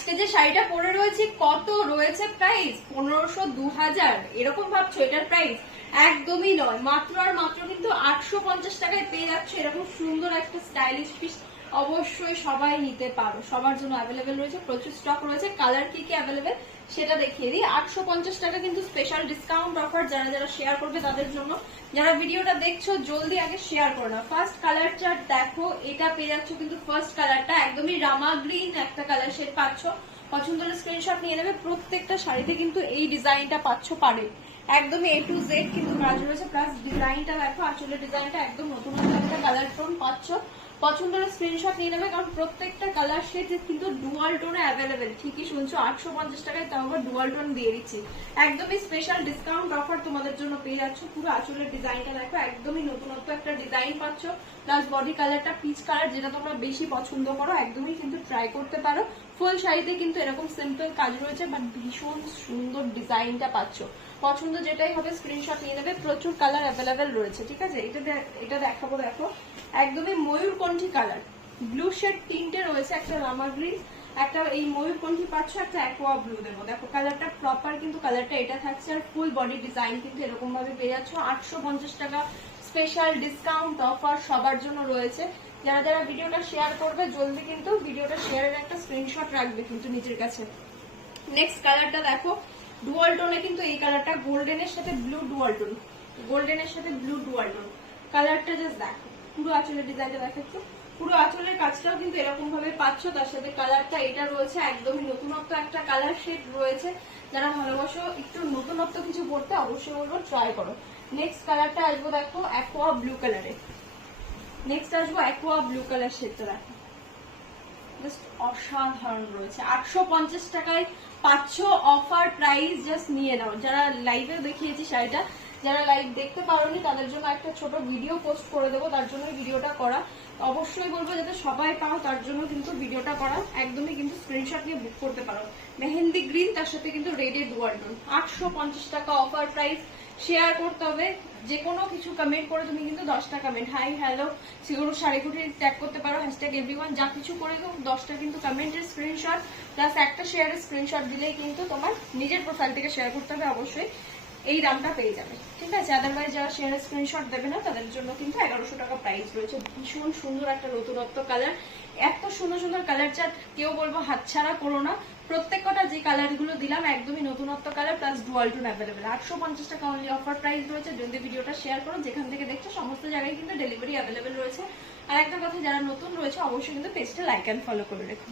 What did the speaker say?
আজকে যে শাড়িটা পরে রয়েছে কত রয়েছে প্রাইস? 1500, 2000 এরকম ভাবছো এটার প্রাইস? একদমই নয়, মাত্র আর মাত্র কিন্তু 850 টাকায় পেয়ে যাচ্ছ এরকম সুন্দর একটা স্টাইলিশ পিস। অবশ্যই সবাই নিতে পারো, সবার জন্য অ্যাভেলেবেল রয়েছে, প্রচুর স্টক রয়েছে। কালার কি কি অ্যাভেলেবেল সেটা দেখিয়ে দিই। 850 টাকা কিন্তু স্পেশাল ডিসকাউন্ট অফার, যারা যারা শেয়ার করবে তাদের জন্য। যারা ভিডিওটা দেখছো জলদি আগে শেয়ার করো না। ফার্স্ট কালার চার্ট দেখো, এটা পেয়ে যাচ্ছ কিন্তু ফার্স্ট কালারটা একদমই রামা গ্রিন একটা কালার শেড পাচ্ছ। পছন্দ হলে স্ক্রিনশট নিয়ে নেবে। প্রত্যেকটা শাড়িতে কিন্তু এই ডিজাইনটা পাচ্ছ পারে, একদমই A to Z কিন্তু কাজ রয়েছে। প্লাস ডিজাইনটা দেখো, আসলে ডিজাইনটা একদম নতুন একটা কালার টোন পাচ্ছ। পছন্দ হলে স্ক্রিনশট নিয়ে নেবে, কারণ প্রত্যেকটা কালার শেড কিন্তু ডুয়াল টোনে অ্যাভেলেবেল। ঠিকই শুনছো, 850 টাকায় তাও আবার ডুয়াল টোন দিয়ে দিচ্ছি। একদমই স্পেশাল ডিসকাউন্ট অফার তোমাদের জন্য পেয়ে যাচ্ছ। পুরো আঁচলের ডিজাইনটা দেখো, একদমই নতুনত্ব একটা ডিজাইন পাচ্ছ। প্লাস বডি কালারটা পিচ কালার, যেটা তোমরা বেশি পছন্দ করো, একদমই কিন্তু ট্রাই করতে পারো। ফুল শাড়িতে কিন্তু এরকম সিম্পল কাজ রয়েছে, বাট ভীষণ সুন্দর ডিজাইনটা পাচ্ছ। পছন্দ যেটাই হবে স্ক্রিনশট নিয়ে নেবে। প্রচুর কালার অ্যাভেলেবেল রয়েছে, ঠিক আছে। এটা দেখাবো, দেখো একদমই ময়ূরকণ্ঠী কালার, ব্লু শেড তিনটে রয়েছে, একটা রামা গ্রিন, একটা এই ময়ূরকণ্ঠী পাচ্ছ, একটা অ্যাকোয়া ব্লু দেবো। দেখো কালারটা প্রপার কিন্তু কালারটা এটা থাকছে। আর ফুল বডি ডিজাইন কিন্তু এরকম ভাবে পেয়ে যাচ্ছ। 850 টাকা স্পেশাল ডিসকাউন্ট অফার সবার জন্য রয়েছে। যারা যারা ভিডিওটা শেয়ার করবে জলদি কিন্তু ভিডিওটা শেয়ারের একটা স্ক্রিনশট রাখবে কিন্তু নিজের কাছে। নেক্সট কালারটা দেখো, ডুয়াল টোনে কিন্তু এই কালারটা, গোল্ডেনের সাথে ব্লু ডুয়াল টোন, গোল্ডেনের সাথে ব্লু ডুয়াল টোন কালারটা জাস্ট দেখো। পুরো আঁচলের ডিজাইনটা দেখাচ্ছ, পুরো আঁচলের কাজটাও কিন্তু এরকম ভাবে পাচ্ছ। তার সাথে কালারটা এটা রয়েছে, একদমই নতুনত্ব একটা কালার শেড রয়েছে। যারা ভালোবাসো একটু নতুনত্ব কিছু পড়তে, অবশ্যই বলবো ট্রাই করো। নেক্সট কালারটা আসবো দেখো অ্যাকোয়া ব্লু কালারে। নেক্সট আসবো অ্যাকোয়া ব্লু কালার শেডটা দেখো, জাস্ট অসাধারণ রয়েছে। 850 টাকায় পাচ্ছ অফার প্রাইস, জাস্ট নিয়ে নাও। যারা লাইভে দেখিয়েছি শাড়িটা, যারা লাইভ দেখতে পারোনি তাদের জন্য একটা ছোট ভিডিও পোস্ট করে দেবো, তার জন্য ভিডিওটা করা। অবশ্যই বলবো যাতে সবাই পাও, তার জন্য কিন্তু ভিডিওটা করা। একদমই কিন্তু স্ক্রিনশট নিয়ে বুক করতে পারো। মেহেন্দি গ্রিন, তার সাথে কিন্তু রেডের ডুয়াল টোন। 850 টাকা অফার প্রাইস। শেয়ার করতে হবে, যে কোনো কিছু কমেন্ট করে তুমি কিন্তু 10টা কমেন্ট, হাই হ্যালো সিগুরু শাড়িগুটি ট্যাগ করতে পারো, হ্যাশট্যাগ এভরিওয়ান, যা কিছু করে 10টা কিন্তু কমেন্টের স্ক্রিনশট প্লাস একটা শেয়ারের স্ক্রিনশট দিলেই কিন্তু তোমার নিজের প্রোফাইল থেকে শেয়ার করতে হবে। অবশ্যই এই দামটা পেয়ে যাবে, ঠিক আছে। আদারওয়াইজ যারা শেয়ারের স্ক্রিনশট দেবে না তাদের জন্য কিন্তু 1100 টাকা প্রাইস রয়েছে। ভীষণ সুন্দর একটা নতুনত্ব কালার, এত সুন্দর সুন্দর কালার চার্ট কেউ বলবো হাতছাড়া করো না। প্রত্যেক কটা যে কালার গুলো দিলাম একদমই নতুনত্ব colour, plus dual tone available. 850 টাকা অনলি অফার প্রাইস রয়েছে। যদি ভিডিওটা শেয়ার করো, যেখান থেকে দেখছো সমস্ত জায়গায় কিন্তু ডেলিভারি অ্যাভেলেবেল রয়েছে। আর একটা কথা, যারা নতুন রয়েছে অবশ্যই কিন্তু পেজটা লাইক অ্যান্ড ফলো করে রেখো।